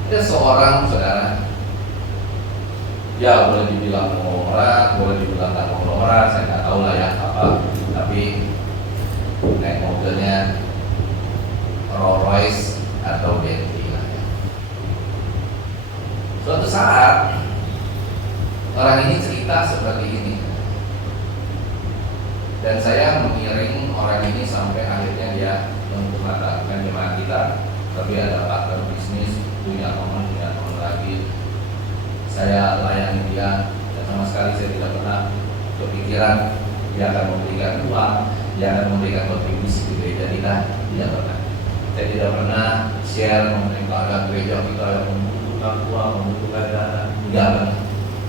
Ada seorang saudara, ya boleh dibilang konglomerat, boleh dibilang tak konglomerat, saya nggak tahu lah ya apa. Tapi naik mobilnya Rolls Royce atau Bentley lah ya. Suatu saat orang ini cerita seperti ini, dan saya mengiring orang ini sampai akhirnya dia menggunakan jemaat kita. Tapi ada partner bisnis, punya teman lagi. Saya layani dia, dan sama sekali saya tidak pernah kepikiran dia akan memberikan uang, dia akan memberikan kontribusi di gereja kita. Tidak pernah. Saya tidak pernah share mengenai keadaan gereja kita yang membutuhkan uang, membutuhkan dana. Tidak pernah.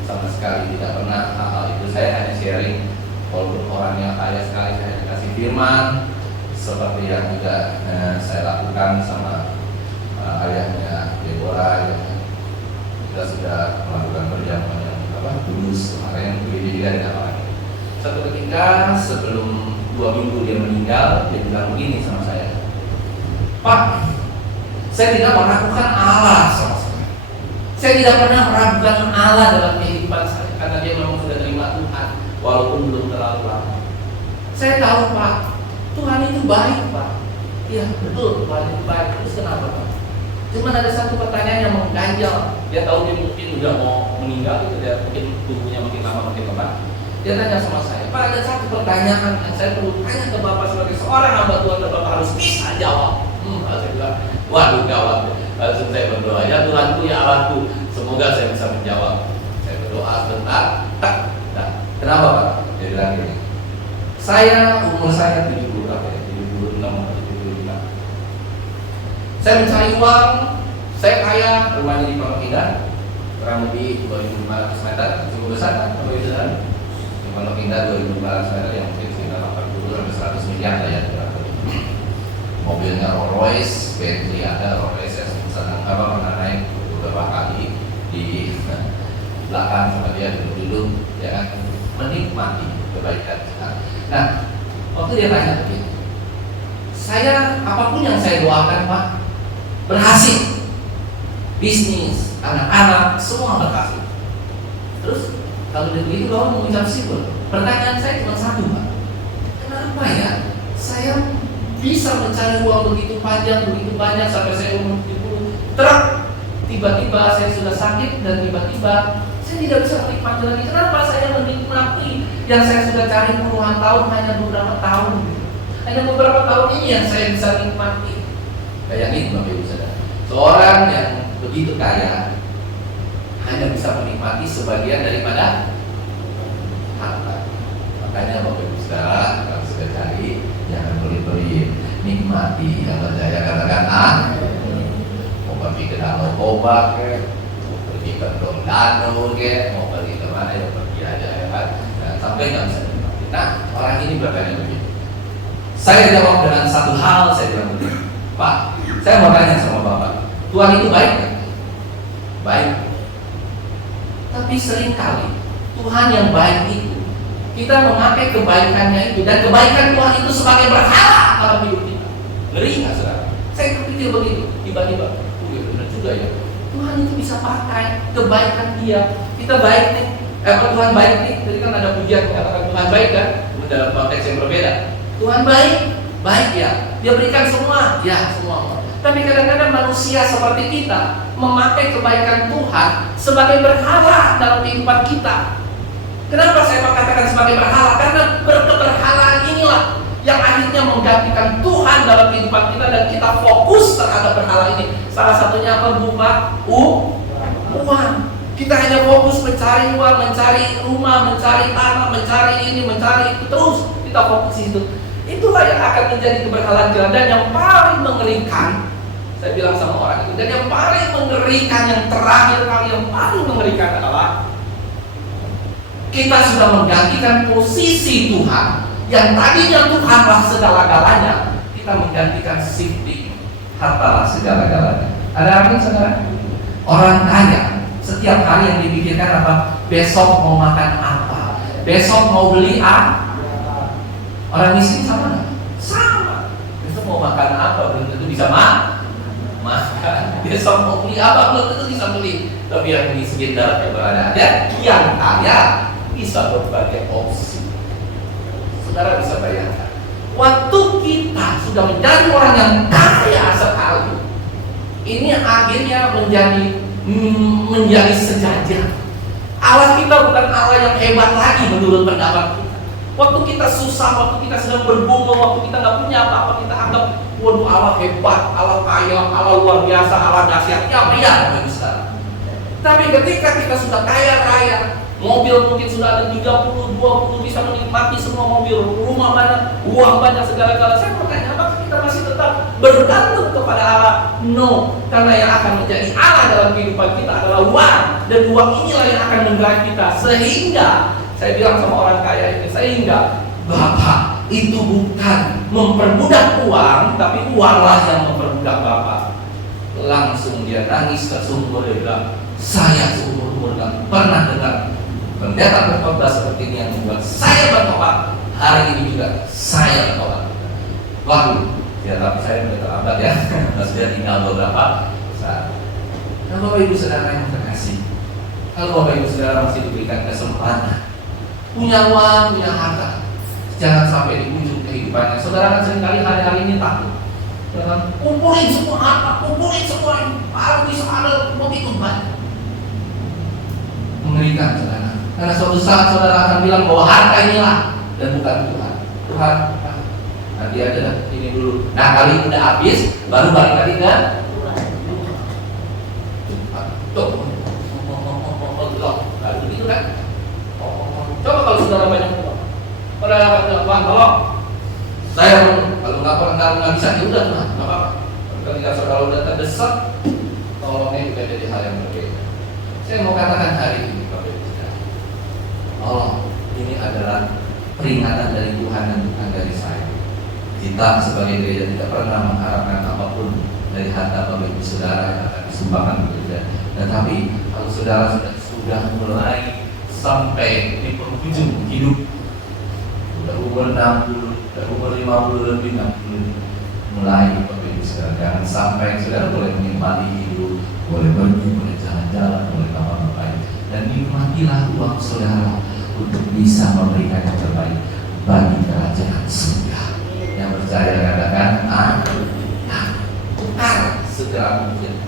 Sama sekali tidak pernah hal-hal itu. Saya hanya sharing, walaupun orangnya kaya sekali, saya kasih firman seperti yang juga saya lakukan sama ayahnya Deborah yang kita sudah melakukan perjamuan yang tulus kemarin begitu juga dengan orang. Satu ketika sebelum 2 minggu dia meninggal, dia bilang begini sama saya, Pak, saya tidak meragukan Allah sama sekali. Saya tidak pernah meragukan Allah dalam kehidupan saya karena dia memang sudah terima Tuhan walaupun belum terlalu lama. Saya tahu Pak, Tuhan itu baik Pak. Iya betul, Tuhan itu baik. Terus kenapa Pak? Cuma ada satu pertanyaan yang mengganjal. Dia tahu dia mungkin udah mau meninggal, gitu, dia mungkin tubuhnya makin lama makin lemah. Dia tanya sama saya, Pak, ada satu pertanyaan yang saya perlu tanya ke Bapak sebagai seorang hamba Tuhan dan Bapak harus bisa jawab. Saya bilang, waduh gawat. Langsung saya berdoa, ya Tuhanku, ya Allahku, semoga saya bisa menjawab. Saya berdoa sebentar, kenapa Pak? Dia bilang gini, umur saya 70 berapa ya? 76 atau 75. Saya mencari uang, saya kaya, rumahnya di Pondok Indah, kurang lebih 2.500 meter, cukup besar kan? Pondok Indah 2.500 meter yang mungkin sekitar 80 sampai 100 miliar lah ya. Mobilnya Rolls Royce, Bentley ada, Rolls Royce saya sedang pernah naik beberapa kali di belakang sama dia duduk-duduk, ya kan, menikmati kebaikan Tuhan. Nah, waktu dia tanya begini, saya apapun yang saya doakan Pak berhasil, bisnis, anak-anak semua berhasil. Terus kalau begitu Bapak mengucap syukur. Pertanyaan saya cuma satu Pak, kenapa ya saya bisa mencari uang begitu panjang, begitu banyak sampai saya umur 70, truk tiba-tiba saya sudah sakit dan tiba-tiba saya tidak bisa menikmati lagi. Kenapa saya menikmati yang saya sudah cari puluhan tahun hanya beberapa tahun? Hanya beberapa tahun ini yang saya bisa nikmati. Bayangin Bapak Ibu Saudara, seorang yang begitu kaya hanya bisa menikmati sebagian daripada harta. Makanya Bapak Ibu Saudara kalau sudah cari jangan pelit-pelit, nikmati. Kalau saya katakan mau pergi ke Danau Toba mau pergi ke Dondano mau pergi ke mana ya pergi aja ya kan. Nah, sampai nggak bisa nikmati. Nah, orang ini bertanya begini. Saya jawab dengan satu hal, saya bilang begini, Pak, saya mau tanya sama Bapak, Tuhan itu baik kan? Baik. Tapi seringkali Tuhan yang baik itu kita memakai kebaikannya itu dan kebaikan Tuhan itu sebagai berhala dalam hidup kita. Ngeri nggak saudara? Saya berpikir begitu, tiba-tiba, benar juga ya. Tuhan itu bisa pakai kebaikan Dia. Kita baik nih, Tuhan baik nih. Jadi kan ada pujian mengatakan Tuhan baik kan? Dalam konteks yang berbeda. Tuhan baik, baik ya. Dia berikan semua, ya semua. Tapi kadang-kadang manusia seperti kita memakai kebaikan Tuhan sebagai berhala dalam kehidupan kita. Kenapa saya katakan sebagai berhala? Karena keberhalaan inilah yang akhirnya menggantikan Tuhan dalam kehidupan kita, dan kita fokus terhadap berhala ini. Salah satunya apa, Bu Pak? Uang. Kita hanya fokus mencari uang, mencari rumah, mencari tanah, mencari ini, mencari itu, terus kita fokus itu. Itulah yang akan menjadi keberhalaan kita. Dan yang paling mengerikan, saya bilang sama orang itu, dan yang paling mengerikan, yang terakhir kali yang paling mengerikan adalah kita sudah menggantikan posisi Tuhan. Yang tadinya Tuhanlah segala-galanya, kita menggantikan shifting, hartalah segala-galanya. Ada amin, saudara? Orang kaya setiap hari yang dipikirkan apa? Besok mau makan apa? Besok mau beli apa? Orang miskin sama nggak? Sama. Besok mau makan apa? Belum tentu bisa makan. Besok mau beli apa? Belum tentu bisa beli. Tapi yang miskin dalam keberadaan, yang kaya bisa berbagai opsi. Saudara bisa bayangkan, waktu kita sudah menjadi orang yang kaya sekali, ini akhirnya menjadi sejajar. Allah kita bukan Allah yang hebat lagi menurut pendapat kita. Waktu kita susah, waktu kita sedang berbunga, waktu kita nggak punya apa-apa, kita anggap, waduh Allah hebat, Allah kaya, Allah luar biasa, Allah dahsyat. Ya pria, besar. Tapi ketika kita sudah kaya raya, mobil mungkin sudah ada 30, 20, bisa menikmati semua mobil, rumah banyak, uang banyak, segala-gala. Saya bertanya, apakah kita masih tetap bergantung kepada Allah? No, karena yang akan menjadi Allah dalam kehidupan kita adalah uang. Dan uang inilah yang akan menggait kita. Sehingga, saya bilang sama orang kaya ini, sehingga Bapak itu bukan memperbudak uang, tapi uanglah yang memperbudak Bapak. Langsung dia nangis tersungkur, dia bilang, saya seumur-umur gak pernah dengar pendeta berkhotbah seperti ini yang membuat saya bertobat. Hari ini juga saya bertobat. Waduh, ya tapi saya udah terlambat ya. Sudah tinggal beberapa saat. Nah, Bapak Ibu Saudara yang terkasih, kalau Bapak Ibu Saudara masih diberikan kesempatan, punya uang, punya harta, jangan sampai di ujung kehidupannya. Saudara kan seringkali hari-hari ini takut, kumpulin semua harta, kumpulin semua yang harus bisa ada begitu banyak. Mengerikan, saudara. Karena suatu saat saudara akan bilang bahwa harta inilah dan bukan Tuhan. Tuhan, nanti ada ini dulu. Nah, kali ini udah habis, baru balik lagi kan? Tuh, lalu begitu kan? Coba kalau saudara banyak uang, pada uang, kalau saya kalau nggak bisa, ya udah Tuhan, nggak apa-apa. Ketika saudara udah terdesak, tolongnya juga jadi hal yang berbeda. Saya mau katakan hari ini, Bapak Ibu Saudara, Allah ini adalah peringatan dari Tuhan dan bukan dari saya. Kita sebagai gereja tidak pernah mengharapkan apapun dari harta Bapak Ibu Saudara yang akan disumbangkan ke gereja. Tetapi kalau saudara sudah mulai sampai di penghujung hidup, sudah umur 60, sudah umur 50 lebih 60, mulai Bapak Ibu Saudara, jangan sampai saudara boleh menikmati hidup, boleh pergi, boleh jalan-jalan, boleh apa-apa, dan nikmatilah uang saudara untuk bisa memberikan yang terbaik bagi kerajaan surga. Yang percaya katakan amin. Tukar segera mungkin.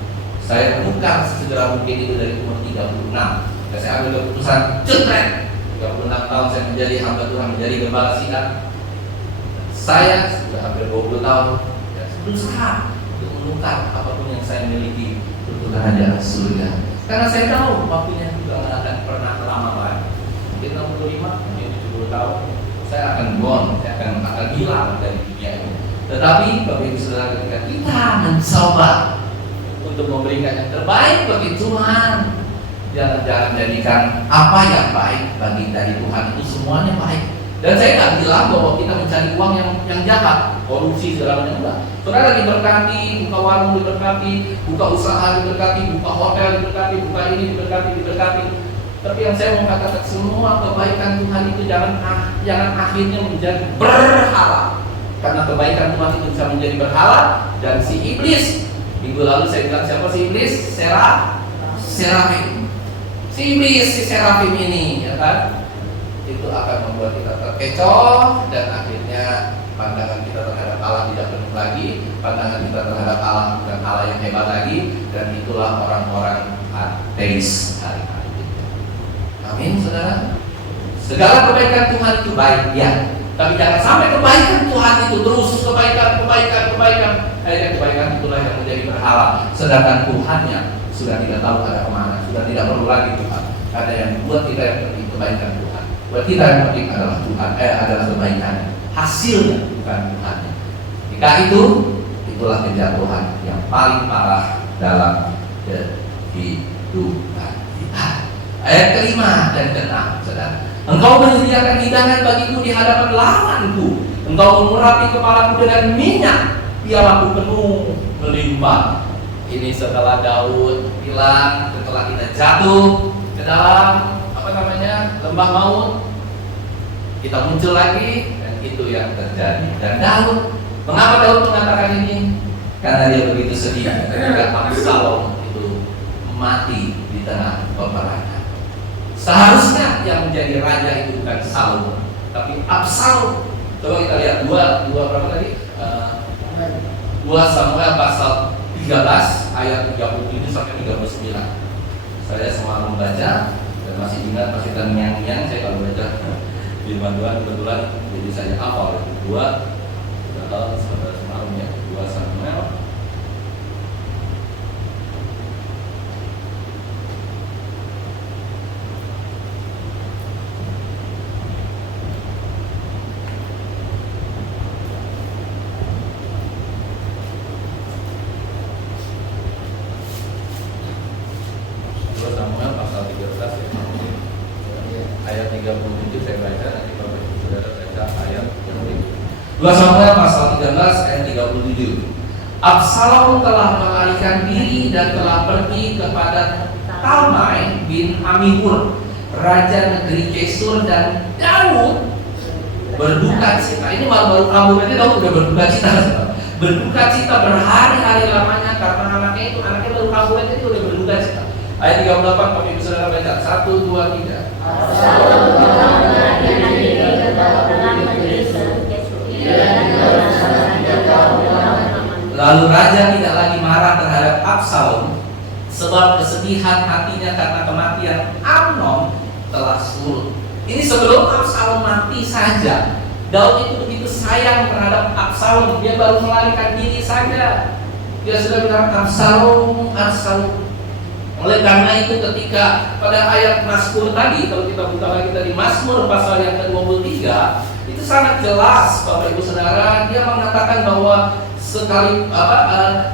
Saya tukar segera mungkin itu dari umur 36. Dan saya ambil keputusan jentret. 36 tahun saya menjadi hamba Tuhan, menjadi gembala sidang. Saya sudah hampir 20 tahun dan berusaha untuk menukar apapun yang saya miliki untuk kerajaan surga. Karena saya tahu waktunya juga nggak akan pernah lama lagi. Mungkin 65, mungkin 70 tahun, saya akan gone, saya akan hilang dari dunia ini. Tetapi Bapak Ibu Saudara, ketika kita mencoba untuk memberikan yang terbaik bagi Tuhan, jangan jadikan apa yang baik bagi dari Tuhan itu semuanya baik. Dan saya nggak bilang bahwa kita mencari uang yang jahat, korupsi segala macam, enggak. Saudara diberkati, buka warung diberkati, buka usaha diberkati, buka hotel diberkati, buka ini diberkati. Tapi yang saya mau katakan, semua kebaikan Tuhan itu jangan akhirnya menjadi berhala. Karena kebaikan Tuhan itu bisa menjadi berhala. Dan si iblis, minggu lalu saya bilang siapa si iblis? Serafim. Si iblis, si serafim ini, ya kan, itu akan membuat kita terkecoh dan akhirnya Pandangan kita terhadap Allah tidak penuh lagi, pandangan kita terhadap Allah bukan Allah yang hebat lagi, dan itulah orang-orang ateis hari-hari ini. Amin, saudara. Segala kebaikan Tuhan itu baik, ya. Tapi jangan sampai kebaikan Tuhan itu terus kebaikan. Akhirnya kebaikan itulah yang menjadi berhala. Sedangkan Tuhannya sudah tidak tahu ada kemana, sudah tidak perlu lagi Tuhan. Ada yang buat kita yang penting kebaikan Tuhan. Buat kita yang penting adalah Tuhan, adalah kebaikan. Hasilnya bukan Tuhannya. Jika itulah kejatuhan yang paling parah dalam kehidupan kita. Ayat kelima dan keenam, saudara. Engkau menyediakan hidangan bagiku di hadapan lawanku. Engkau mengurapi kepalaku dengan minyak, pialaku penuh melimpah. Ini setelah Daud bilang, setelah kita jatuh ke dalam lembah maut, kita muncul lagi, dan itu yang terjadi. Dan Daud, mengapa Daud mengatakan ini? Karena dia begitu sedih ketika Absalom itu mati di tengah peperangan. Seharusnya yang menjadi raja itu bukan Saul, tapi Absalom. Coba kita lihat dua berapa tadi? 2 Samuel pasal 13 ayat 37 sampai 39. Saya semua membaca dan masih ingat, masih terngiang-ngiang saya kalau baca di Tuhan kebetulan, jadi saya hafal. 2 Samuel. Samuel pasal 13 ya. Ayat 37 saya baca, nanti Bapak Ibu Saudara baca ayat yang berikut. 2 Samuel pasal 13 ayat 37. Absalom telah melarikan diri dan telah pergi kepada Talmai bin Amihud, raja negeri Gesur, dan Daud berduka cita. Ini baru kabur aja Daud udah berduka cita. Berduka cita berhari-hari lamanya karena anaknya baru kabur aja dia udah berduka cita. Ayat 38 kami bisa baca. 1, 2, 3. Absalom telah melarikan diri ke dalam negeri Lalu raja tidak lagi marah terhadap Absalom, sebab kesedihan hatinya karena kematian Amnon telah surut. Ini sebelum Absalom mati saja. Daud itu begitu sayang terhadap Absalom, dia baru melarikan diri saja. Dia sudah bilang Absalom. Oleh karena itu ketika pada ayat Mazmur tadi, kalau kita buka lagi tadi Mazmur pasal yang ke-23, itu sangat jelas Bapak Ibu Saudara, dia mengatakan bahwa sekali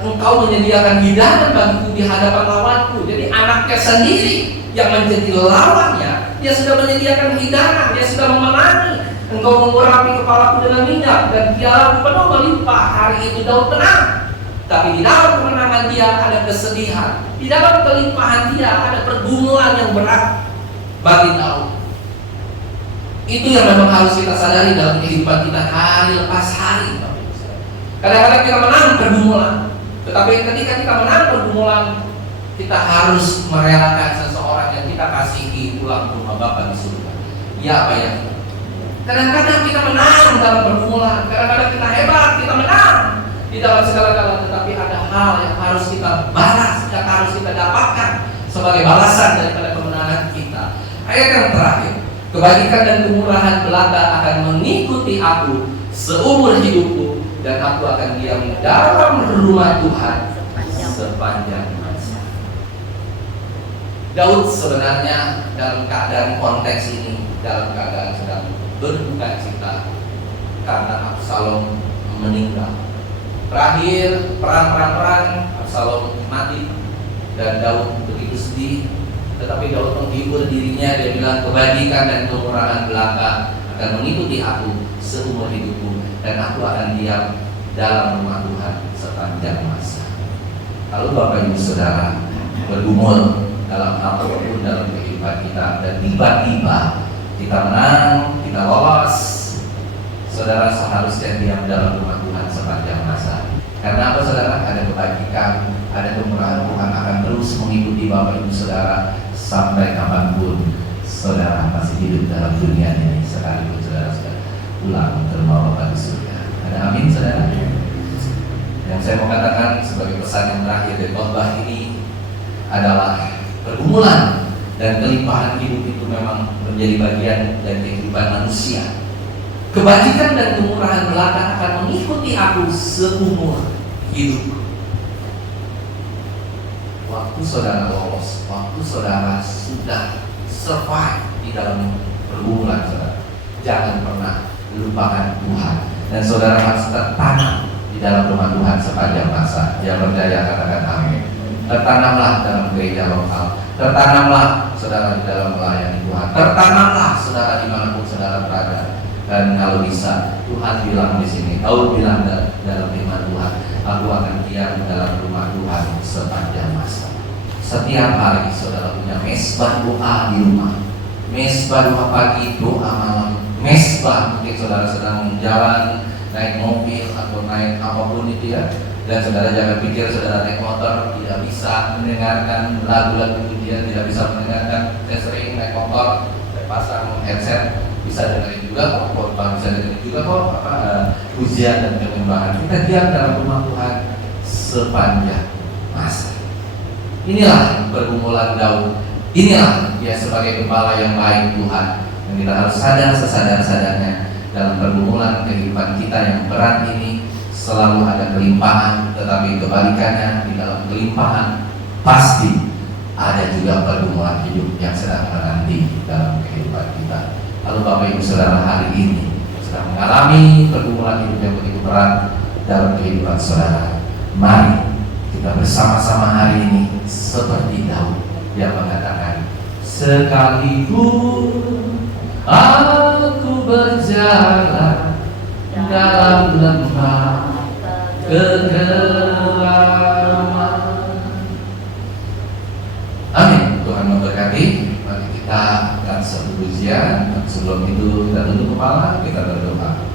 engkau menyediakan hidangan bagiku di hadapan lawanku. Jadi anaknya sendiri yang menjadi lawannya, dia sudah menyediakan hidangan, dia sudah memenangi. Engkau mengurapi kepalaku dengan minyak dan pialaku penuh melimpah. Hari itu Daud menang. Tapi di dalam kemenangan dia ada kesedihan, di dalam kelimpahan dia ada pergumulan yang berat bagi Daud. Itu yang memang harus kita sadari dalam kehidupan kita hari lepas hari. Kadang-kadang kita menang pergumulan, tetapi ketika kita menang pergumulan, kita harus merelakan seseorang yang kita kasihi pulang ke rumah Bapa di surga. Ya apa ya? Kadang-kadang kita menang dalam pergumulan, kadang-kadang kita hebat, kita menang di dalam segala-galanya, tetapi ada hal yang harus kita balas, yang harus kita dapatkan sebagai balasan daripada kemenangan kita. Ayat yang terakhir, kebajikan dan kemurahan belaka akan mengikuti aku seumur hidupku, dan aku akan diam dalam rumah Tuhan sepanjang masa. Daud sebenarnya dalam keadaan konteks ini, dalam keadaan sedang berduka cita karena Absalom meninggal. Terakhir perang Absalom mati dan Daud begitu sedih, tetapi Daud menghibur dirinya. Dia bilang kebajikan dan kemurahan belaka akan mengikuti aku seumur hidupku, dan aku akan diam dalam rumah Tuhan sepanjang masa. Kalau Bapak Ibu Saudara bergumul dalam apapun dalam kehidupan kita, dan tiba-tiba kita menang, kita lolos, saudara seharusnya diam dalam rumah Tuhan sepanjang masa. Karena apa saudara? Ada kebajikan, ada kemurahan Tuhan akan terus mengikuti Bapak Ibu Saudara sampai kapanpun saudara masih hidup dalam dunia ini, sekalipun saudara sudah pulang ke rumah Bapa di surga. Ada amin, saudara? Yang saya mau katakan sebagai pesan yang terakhir dari khotbah ini adalah pergumulan dan kelimpahan hidup itu memang menjadi bagian dari kehidupan manusia. Kebajikan dan kemurahan belaka akan mengikuti aku seumur hidup. Waktu saudara lolos, waktu saudara sudah survive di dalam pergumulan saudara, jangan pernah lupakan Tuhan. Dan saudara harus tertanam di dalam rumah Tuhan sepanjang masa. Yang percaya katakan amin. Tertanamlah dalam gereja lokal, tertanamlah saudara di dalam melayani Tuhan, tertanamlah saudara dimanapun saudara berada. Dan kalau bisa, Tuhan bilang di sini, Daud bilang dalam firman Tuhan, aku akan diam dalam rumah Tuhan sepanjang masa. Setiap hari saudara punya mesbah doa di rumah, mesbah doa pagi, doa malam, mesbah mungkin saudara sedang jalan, naik mobil atau naik apapun itu ya. Dan saudara jangan pikir saudara naik motor tidak bisa mendengarkan lagu-lagu pujian, tidak bisa mendengarkan. Saya sering naik motor, saya pasang headset, bisa dengerin juga kok, bisa dengerin juga kok pujian dan penyembahan. Kita diam dalam rumah Tuhan sepanjang masa. Inilah pergumulan Daud. Inilah dia sebagai gembala yang baik Tuhan. Dan kita harus sadar sesadar-sadarnya dalam pergumulan kehidupan kita yang berat ini selalu ada kelimpahan, tetapi kebalikannya di dalam kelimpahan pasti ada juga pergumulan hidup yang sedang menanti dalam kehidupan kita. Lalu Bapak Ibu Saudara hari ini sedang mengalami pergumulan hidup yang begitu berat dalam kehidupan saudara. Mari kita bersama-sama hari ini seperti Daud yang mengatakan, sekalipun aku berjalan dalam lembah kegelapan. Amin. Tuhan memberkati. Mari kita akan satu pujian. Sebelum itu kita tunduk kepala, kita berdoa.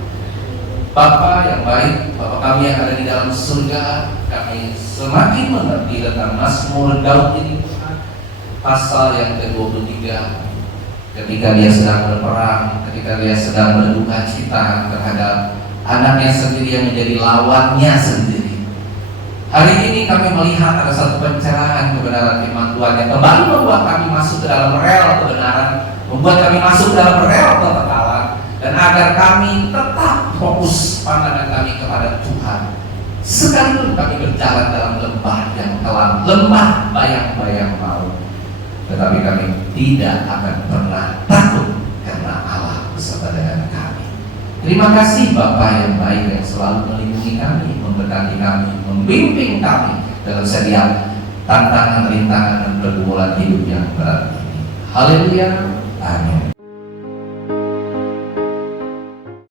Bapa yang baik, Bapa kami yang ada di dalam surga, kami semakin mengerti tentang Mazmur Daud ini, pasal yang ke-23, ketika dia sedang berperang, ketika dia sedang berduka cita terhadap anaknya sendiri yang menjadi lawannya sendiri. Hari ini kami melihat ada satu pencerahan kebenaran firman Tuhan yang kembali membuat kami masuk ke dalam rel kebenaran, membuat kami masuk dalam rel kekekalan, dan agar kami tetap fokus pandangan kami kepada Tuhan. Sekalipun kami berjalan dalam lembah yang kelam, lembah bayang-bayang maut, tetapi kami tidak akan pernah takut karena Allah beserta dengan kami. Terima kasih Bapa yang baik yang selalu melindungi kami, memberkati kami, membimbing kami dalam setiap tantangan, rintangan, dan pergumulan hidup yang berat ini. Haleluya, amin.